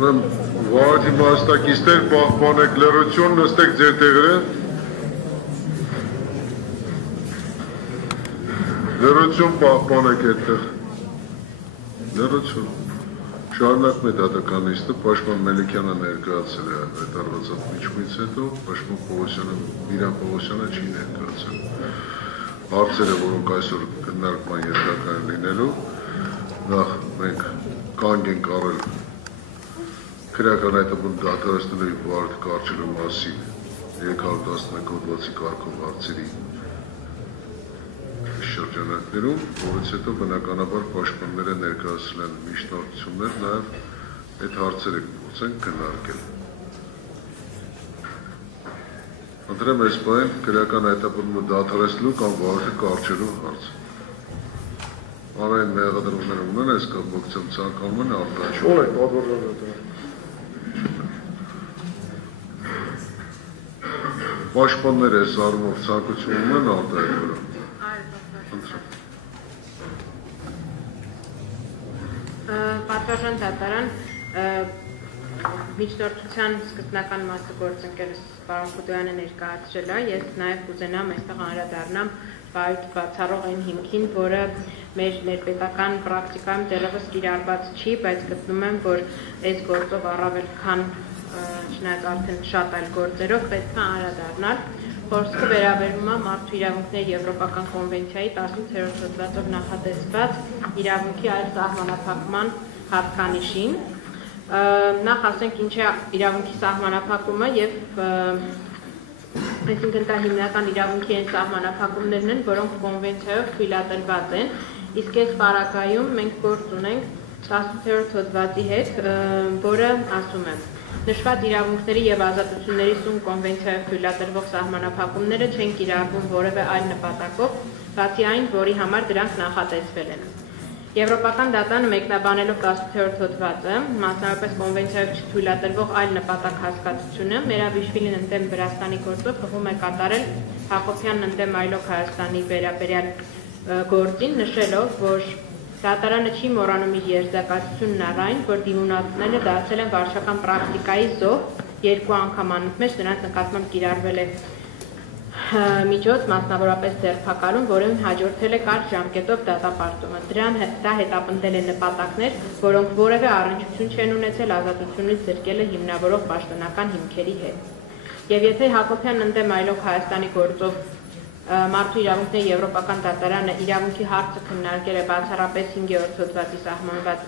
Վարդի մասնակիցներ պահպանեք լռություն, նստեք ձեր տեղերը։ Լռություն պահպանեք այդտեղ։ Լռություն։ Շարունակում է դատական նիստը, պաշտպան Մելիքյանը ներկայացել է հայտարարված միջոցից հետո, պաշտպան Պողոսյանը, Միրան Պողոսյանը չի ներկայացել։ Հարցերը, որոնք այսօր քննարկման ենթակա են լինելու, նախ մենք կանգ ենք առել քրեական հայտարարություն դադարեցնելու վարդ կարճելու մասին 311 հոդվածի կարգով հարցերի շրջանակներում, որից հետո բնականաբար պաշտպանները ներկայացրել են միջնորդություններ, նաև այդ հարցերը փորձենք քննարկել։ Ընտրեմ այս բան քրեական հայտարարությունը դադարեցնելու կամ վարդը կարճելու հարց։ Անայն մեղադրումներ ունեն այս կապակցությամբ ցանկանում են արտահայտել։ Ունեն պատվորները։ Պաշտպանները այս առումով ցանկություն ունեն արտահայտել։ Պատվարժան դատարան միջնորդության սկզբնական մասը գործընկերս պարոն Խուդոյանը ներկայացրել է, ես նաև կուզենամ այստեղ անդրադառնամ բացառող այն հիմքին, որը մեր պետական պրակտիկայում դեռևս կիրառված չի, բայց գտնում եմ, որ այս գործով առավել քան չնայած արդեն շատ այլ գործերով պետք է անդրադառնալ։ Խոսքը վերաբերում է մարդու իրավունքների Եվրոպական կոնվենցիայի 18-րդ հոդվածով նախատեսված իրավունքի այլ սահմանափակման հատկանիշին։ Նախ ասենք ինչ է իրավունքի սահմանափակումը եւ այսինքն դա հիմնական իրավունքի այն սահմանափակումներն են, որոնք կոնվենցիայով թույլատրված են, իսկ այս պարագայում մենք գործ ունենք 18-րդ հոդվածի հետ, որը ասում է նշված իրավունքների եւ ազատությունների սուն կոնվենցիայով թույլատրվող սահմանափակումները չեն կիրառվում որևէ այլ նպատակով, բացի այն, որի համար դրանք նախատեսվել են։ Եվրոպական դատանը մեկնաբանելով 18-րդ հոդվածը, մասնավորապես կոնվենցիայով չթույլատրվող այլ նպատակ հասկացությունը, Մերաբիշվիլին ընդդեմ Վրաստանի գործով խփում է կատարել Հակոբյանն ընդդեմ այլոք Հայաստանի վերաբերյալ գործին, նշելով, որ դատարանը չի մոռանում իր եզրակացությունն առ այն, որ դիմումնատները դարձել են վարչական պրակտիկայի զոհ, երկու անգամ անընդմեջ նրանց նկատմամբ կիրառվել է միջոց, մասնավորապես ձերբակալում, որին հաջորդել է կարճ ժամկետով դատապարտումը։ Դա հետապնդել է նպատակներ, որոնք որևէ առնչություն չեն ունեցել ազատությունից զրկելը հիմնավորող պաշտոնական հիմքերի հետ։ Եվ եթե Հակոբյանն ընդդեմ այլոք Հայաստանի գործով մարդու իրավունքների Եվրոպական դատարանը իրավունքի հարցը քննարկել է բացառապես 5-րդ հոդվածի սահմանված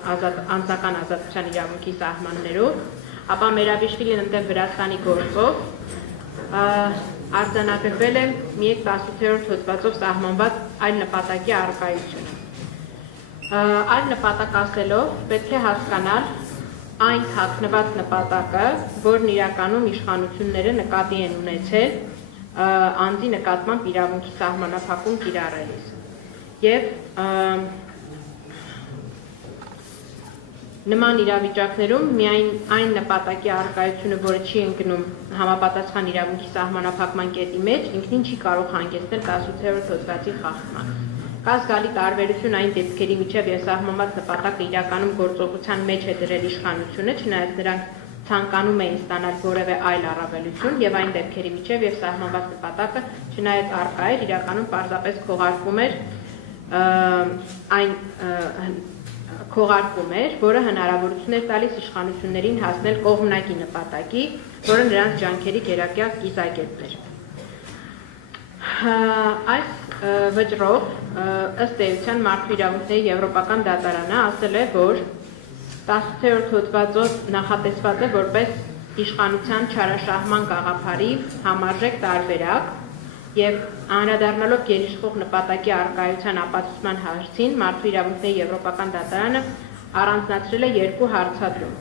անձնական ազատության իրավունքի սահմաններով, ապա Մերաբիշվիլին ընդդեմ Վրաստանի գործով արձանագրվել է մի 18-րդ հոդվածով սահմանված այլ նպատակի առկայությունը։ Այլ նպատակ ասելով պետք է հասկանալ այն թաքնված նպատակը, որն իրականում իշխանությունները նկատի են ունեցել անձի նկատմամբ իրավունքի սահմանափակում կիրառելիս։ Եվ նման իրավիճակներում միայն այն նպատակի առկայությունը, որը չի ընկնում համապատասխան իրավունքի սահմանափակման կետի մեջ, ինքնին չի կարող հանգեցնել 18-րդ հոդվածի խախտման։ Կա զգալի տարբերություն այն դեպքերի միջև, երբ սահմանված նպատակը իրականում գործողության մեջ է դրել իշխանությունը, չնայած նրանք ցանկանում էին ստանալ որևէ այլ առավելություն, եւ այն դեպքերի միջև, երբ սահմանված նպատակը չնայած առկա էր, իրականում պարզապես քողարկում էր, որը հնարավորություն էր տալիս իշխանություններին հասնել կողմնակի նպատակի, որը նրանց ջանքերի գերակա կիզակետն էր։ Այս վճռով ըստ էության մարդու իրավունքների Եվրոպական դատարանը ասել է, որ 18-րդ հոդվածով նախատեսված է որպես իշխանության չարաշահման գաղափարի համարժեք տարբերակ եւ անդրադառնալով գերիշխող նպատակի առկայության ապացուցման հարցին մարդու իրավունքների Եվրոպական դատարանը առանձնացրել է երկու հարցադրում.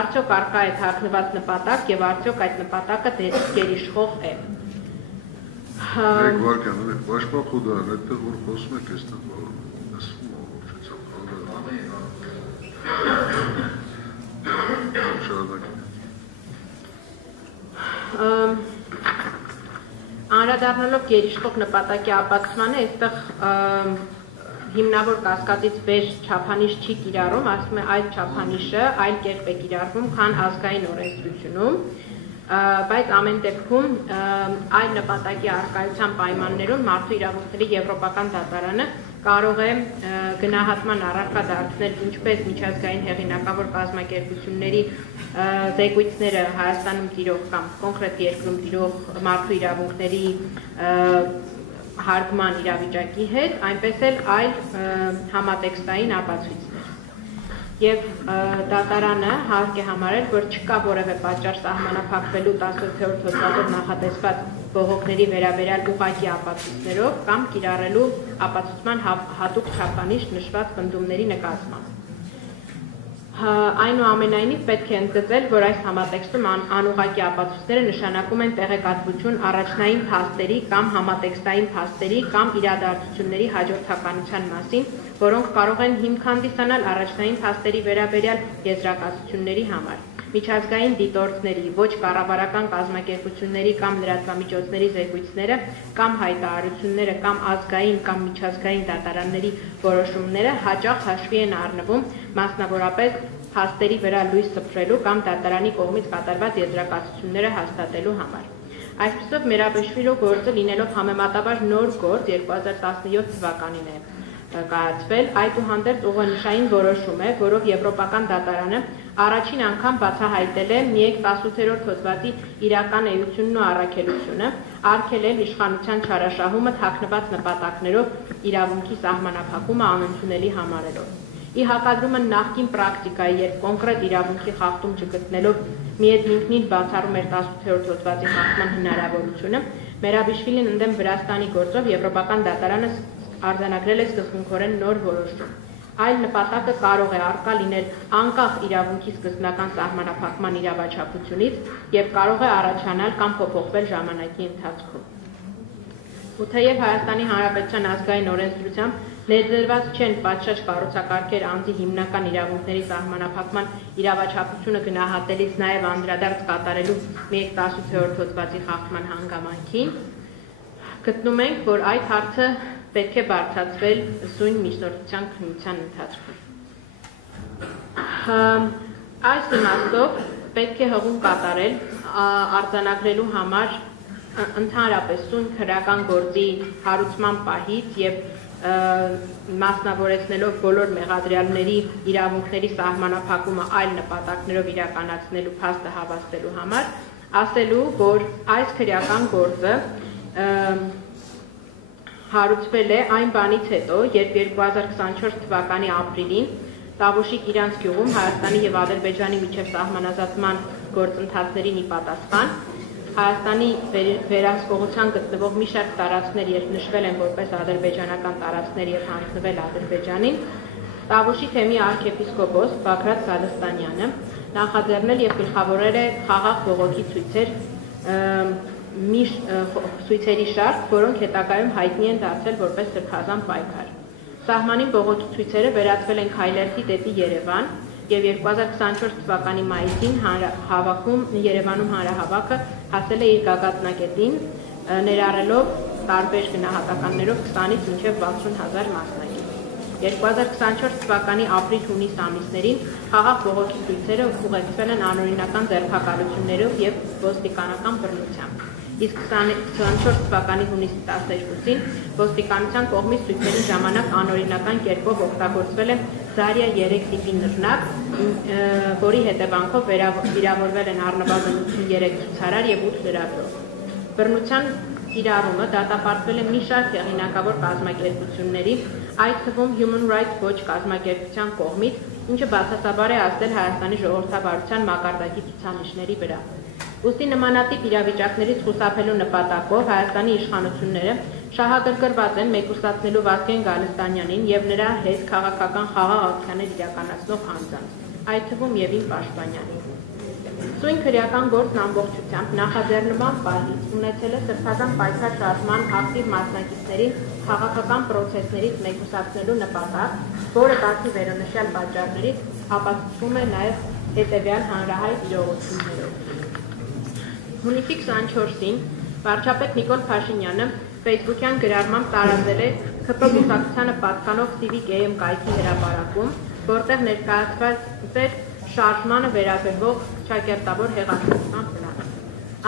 Արդյոք առկա է թաքնված նպատակ եւ արդյոք այդ նպատակը գերիշխող է։ Մեկ վարքան, պաշտպան Խուդոյան, այդտեղ որ խոսում եք, այստեղ Անդրադառնալով գերիշխող նպատակի ապացուցմանը, այստեղ հիմնավոր կասկածից վեր չափանիշ չի կիրառում, ասում է այդ չափանիշը այլ կերպ է կիրառվում, քան ազգային օրենսդրությունում, բայց ամեն դեպքում այլ նպատակի առկայության պայմաններում մարդու իրավունքների եվրոպական դատարանը կարող է գնահատման առարկա դարձնել ինչպես միջազգային հեղինակավոր կազմակերպությունների զեկույցները Հայաստանում տիրող կամ կոնկրետ երկրում տիրող մարդու իրավունքների հարգման իրավիճակի հետ, այնպես էլ այլ համատեքստային ապացույցներ։ Եվ դատարանը հարկ է համարել, որ չկա որևէ պատճառ սահմանափակվելու 17-րդ հոդվածով նախատեսված բողոքների վերաբերյալ ուղղակի ապացույցներով կամ կիրառելու ապացուցման հատուկ չափանիշ նշված պնդումների նկատմամբ։ Այնուամենայնիվ պետք է ընդգծել, որ այս համատեքստում անուղղակի ապացույցները նշանակում են տեղեկատվություն առաջնային փաստերի կամ համատեքստային փաստերի կամ իրադարձությունների հաջորդականության մասին, որոնք կարող են հիմք հանդիսանալ առաջնային փաստերի վերաբերյալ եզրակացությունների համար։ Միջազգային դիտորդների, ոչ կառավարական կազմակերպությունների կամ լրատվամիջոցների զեկույցները կամ հայտարարությունները կամ ազգային կամ միջազգային դատարանների որոշումները հաճախ հաշվի են առնվում մասնավորապես փաստերի վրա լույս սփռելու կամ դատարանի կողմից կատարված եզրակացությունները հաստատելու համար։ Այսպիսով Մերաբեշվիլու գործը լինելով համեմատաբար նոր գործ 2017 թվականին է կայացվել, այդուհանդերձ ուղղանշային որոշում է, որով Եվրոպական դատարանը առաջին անգամ բացահայտել է միեք 18-րդ հոդվածի իրական էությունն ու առաքելությունը, արգելել իշխանության չարաշահումը թաքնված նպատակներով իրավունքի սահմանափակումը անընդունելի համարելով։ Ի հակադրումը նախկին պրակտիկայի, երբ կոնկրետ իրավունքի խախտում չգտնելով միեդինքնին բացառում էր 18-րդ հոդվածի խախտման հնարավորությունը, Մերաբեշվիլին ընդդեմ Վրաստանի գործով Եվրոպական դատարանը արձանագրել է սկզբունքորեն նոր որոշում։ Այլ նպատակը կարող է առկա լինել անկախ իրավունքի սկզբնական սահմանափակման իրավաչափությունից եւ կարող է առաջանալ կամ փոփոխվել ժամանակի ընթացքում։ Ու թեև Հայաստանի Հանրապետության ազգային օրենսդրությամբ ներդրված չեն պատշաճ կառուցակարգեր անձի հիմնական իրավունքների սահմանափակման իրավաչափությունը գնահատելիս նաեւ անդրադարձ կատարելու միեք 18-րդ հոդվածի խախտման հանգամանքին, գտնում ենք, որ այդ հարցը պետք է բարձրացվել սույն միջնորդության քննության ընթացքում։ Այս իմաստով պետք է հղում կատարել արձանագրելու համար ընդհանրապես սույն քրեական գործի հարուցման պահից եւ մասնավորեցնելով բոլոր մեղադրյալների իրավունքների սահմանափակումը այլ նպատակներով իրականացնելու փաստը հավաստելու համար, ասելու, որ այս քրեական գործը հարուցվել է այն բանից հետո, երբ 2024 թվականի ապրիլին Տավուշիկ Իրանց գյուղում Հայաստանի եւ Ադրբեջանի միջև սահմանազատման գործընթացներին ի պատասխան Հայաստանի վերահսկողության գտնվող մի շարք տարածքներ, երբ նշվել են որպես ադրբեջանական տարածքներ եւ հանձնվել Ադրբեջանին, Տավուշի թեմի արքեպիսկոպոս Բագրատ Գալստանյանը նախաձեռնել եւ գլխավորել է խաղաղ բողոքի ցույցերի շարք, որոնք հետագայում հայտնի են դարձել որպես սրբազան պայքար։ Սահմանին բողոքի ցույցերը վերածվել են քայլերթի դեպի Երևան եւ 2024 թվականի մայիսին Երևանում հանրահավաքը հասել է իր գագաթնակետին, ներառելով տարբեր գնահատականներով 20-ից մինչև 60,000 մասնակից։ 2024 թվականի ապրիլ-հունիս ամիսներին խաղաղ բողոքի ցույցերը ուղեկցվել են անօրինական ձերբակալություններով եւ ոստիկանական բռնությամբ։ Իսկ 2024 թվականի հունիսի 12-ին ոստիկանության կողմից ցույցերի ժամանակ անօրինական կերպով օգտագործվել է Զարիա 3 տիպի նռնակ, որի հետևանքով վիրավորվել են առնվազն 83 ցուցարար եւ 8 լրագրող։ Բռնության կիրառումը դատապարտվել է մի շարք հեղինակավոր կազմակերպությունների, այդ թվում Human Rights Watch կազմակերպության կողմից, ինչը բացասաբար է ազդել Հայաստանի ժողովրդավարության մակարդակի ցուցանիշների վրա։ Ուստի նմանատիպ իրավիճակներից խուսափելու նպատակով Հայաստանի իշխանությունները շահագրգռված են մեկուսացնելու Վազգեն Գալստանյանին եւ նրա հետ քաղաքական խաղաղ ակցիաներ իրականացնող անձանց, այդ թվում Եվին Պաշտպանյանին։ Սույն քրեական գործն ամբողջությամբ նախաձեռնման պահից ունեցել է սրբազան պայքար շարժման ակտիվ մասնակիցներին քաղաքական պրոցեսներից մեկուսացնելու նպատակ, որը բացի վերոնշյալ պատճառներից ապացուցվում է նաեւ հետեւյալ հանրահայտ իրողություններով։ Հունիսի 24-ին վարչապետ Նիկոլ Փաշինյանը Facebook-յան գրառմամբ տարածել է ՔՊ կուսակցությանը պատկանող Civic AM կայքի հրապարակում, որտեղ ներկայացված էր շարժմանը վերաբերող ճակերտավոր հեղափոխության պլանը։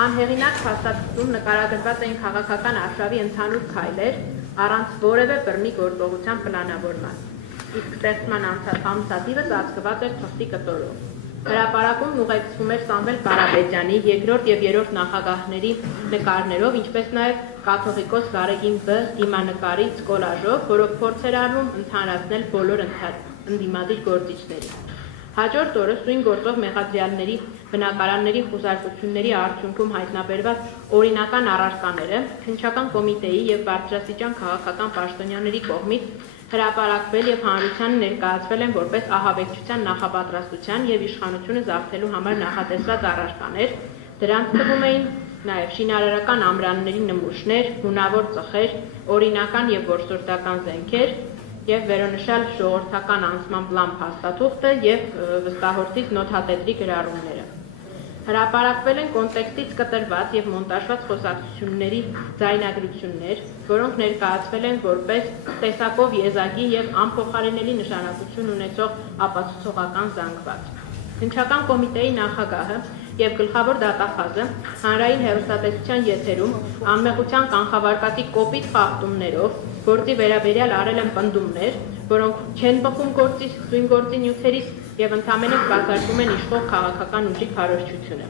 Անհեղինակ փաստաթղթում նկարագրված էին քաղաքական արշավի ընդհանուր քայլեր առանց որևէ բռնի գործողության պլանավորման, իսկ ստեղծման ամսաթիվը ծածկված էր թղթի կտորով։ Հրապարակումն ուղեկցվում էր Սամվել Կարապետյանի երկրորդ եւ երրորդ նախագահների նկարներով, ինչպես նաեւ կաթողիկոս Գարեգին Բ. դիմանկարից կոլաժով, որով փորձ էր արվում ընդհանրացնել բոլոր ընդդիմադիր գործիչներին։ Հաջորդ օրը սույն գործող մեղադրյալների բնակարանների խուզարկությունների արդյունքում հայտնաբերված օրինական առարկաները քննչական կոմիտեի եւ բարձրաստիճան քաղաքական պաշտոնյաների կողմից հրապարակվել եւ հանրությանը ներկայացվել են որպես ահաբեկչության նախապատրաստության եւ իշխանությունը զավթելու համար նախատեսված առարկաներ, դրանց թվում էին նաեւ շինարարական ամրանների նմուշներ, հունավոր ծխեր, օրինական եւ որսորդական զենքեր եւ վերոնշյալ ժողովրդական անձման պլան փաստաթուղթը եւ վստահորդից նոթատետրի գրառումները։ Հրապարակվել են կոնտեքստից կտրված եւ մոնտաժված խոսակցությունների ձայնագրություններ, որոնք ներկայացվել են որպես տեսակով եզակի եւ անփոխարինելի նշանակություն ունեցող ապացուցողական զանգված։ Քննչական կոմիտեի նախագահը եւ գլխավոր դատախազը հանրային հեռուստատեսության եթերում անմեղության կանխավարկածի կոպիտ խախտումներով գործի վերաբերյալ արել են պնդումներ, որոնք չեն բխում սույն գործի նյութերից եւ ընդհանրապես բացառում են իշխող քաղաքական ուժի քարոզչությունը։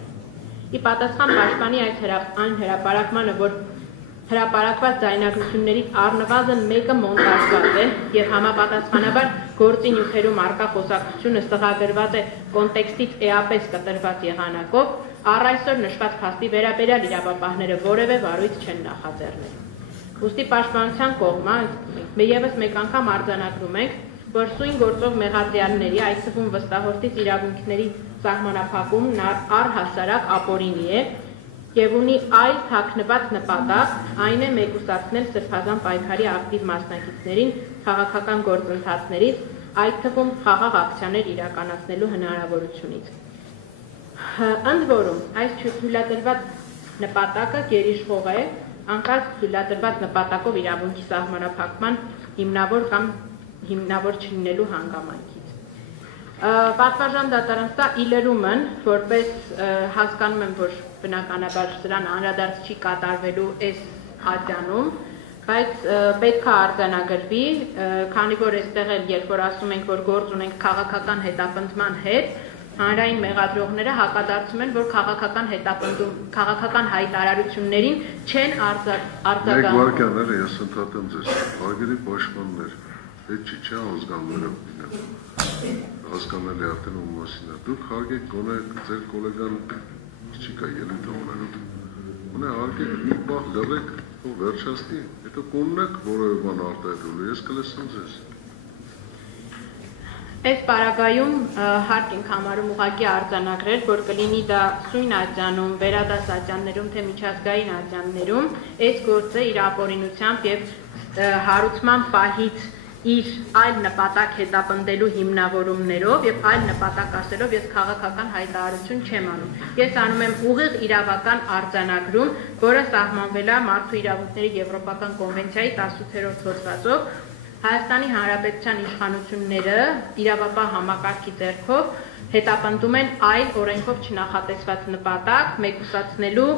Ի պատասխան պաշտպանի այն հրապարակմանը, որ հրապարակված ձայնագրություններից առնվազն մեկը մոնտաժված է եւ համապատասխանաբար գործի նյութերում առկա խոսակցությունը ստղագրված է կոնտեքստից էապես կտրված եղանակով, առ այսօր նշված փաստի վերաբերյալ իրավապահները որևէ վարույց չեն նախաձեռնել։ Ուստի պաշտպանության կողմը եւս մեկ անգամ արձանագրում ենք, որ սույն գործող մեղադրյալների, այդ թվում վստահորդից իրավունքների սահմանափակումն առհասարակ ապօրինի է եւ ունի այլ թաքնված նպատակ, այն է մեկուսացնել սրբազան պայքարի ակտիվ մասնակիցներին քաղաքական գործընթացներից, այդ թվում խաղաղ ակցիաներ իրականացնելու հնարավորությունից։ Ընդ որում, այս թույլատրված նպատակը գերիշխող է անկախ թույլատրված նպատակով իրավունքի սահմանափակման հիմնավոր չլինելու հանգամանքից։ Պատվարժան դատարանստա իլերումն, որպես հասկանում եմ, որ բնականաբար սրան անդրադարձ չի կատարվելու այս ատյանում, բայց պետք է արձանագրվի, քանի որ այստեղ էլ երբ որ ասում ենք, որ գործ ունենք քաղաքական հետապնդման հետ, հանրային մեղադրողները հակադարձում են, որ քաղաքական հայտարարություններին չեն արձագանքում։ Մեկ վարքան էլ ես ընդհատեմ ձեզ, հարգելի պաշտպաններ, հետ չի չէ ազգանները հասկանալի արդեն ում մասին է։ Դուք հարգեք գոնե ձեր կոլեգան չի կա ելույթ ունենալու։ Ունե հարգեք մի պահ լռեք, ով վերջացնի, հետո կուննեք որևէ բան արտահայտելու, ես կլսեմ ձեզ։ Այս պարագայում հարկ ենք համարում ուղղակի արձանագրել, որ կլինի դա սույն ատյանում, վերադաս ատյաններում, թե միջազգային ատյաններում, այս գործը իր ապօրինությամբ եւ հարուցման պահից իր այլ նպատակ հետապնդելու հիմնավորումներով եւ այլ նպատակ ասելով ես քաղաքական հայտարարություն չեմ անում։ Ես անում եմ ուղիղ իրավական արձանագրում, որը սահմանվել է Մարդու իրավունքների Եվրոպական կոնվենցիայի 18-րդ հոդվածով, Հայաստանի Հանրապետության իշխանությունները իրավապահ համակարգի ձեռքով հետապնդում են այլ օրենքով չնախատեսված նպատակ մեկուսացնելու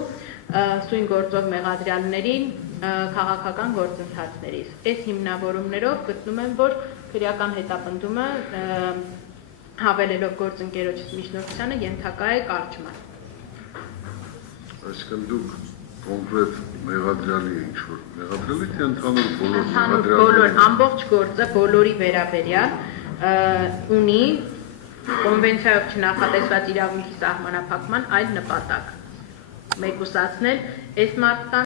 սույն գործող մեղադրյալներին քաղաքական գործընթացներից։ Այս հիմնավորումներով գտնում եմ, որ քրեական հետապնդումը հավելելով գործընկերոջից միջնորդությանը ենթակա է կարճման։ Այսինքն դուք կոնկրետ մեղադրյալի ինչ-որ մեղադրելի թե ընդհանուր բոլոր մեղադրյալների ամբողջ գործը բոլորի վերաբերյալ ունի կոնվենցիայով չնախատեսված իրավունքի սահմանափակման այլ նպատակ մեկուսացնել այս մարդկանց